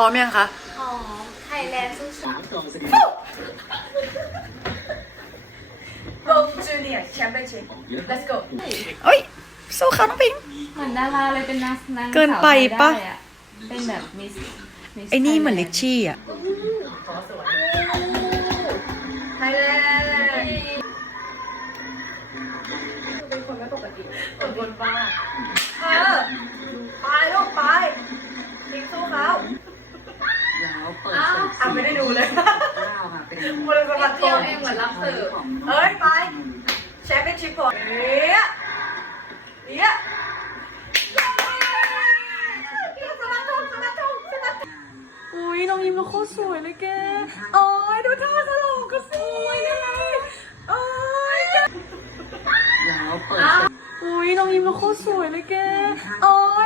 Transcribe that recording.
พร้อมยังคะพร้อม ไทยแลนด์สุดสามสองสี่ World Junior Championship Let's go เฮ้ย สู้ครับน้องพิง เหมือนดาราเลยเป็นนักนักเกินไปปะเป็นแบบมิส ไอ้นี่เหมือนลิชี่อ่ะขอสวยไทยแลนด์ เป็นคนไม่ปกติปกติบ้าเธอูเลยคุณเป็นคนเียวเองเหมือนรับสื่อเฮ้ยไปแชมป์เป็นชิพก่อนเอ๊ยเอ๊ยน้องยิ้มแล้วคตรสวยเลยแกอ๋ยดูท่าสลงก็สวยเลยอ๋ยอุ้ยน้องยิ้มแล้วเขาสวยเลยแกอ้ย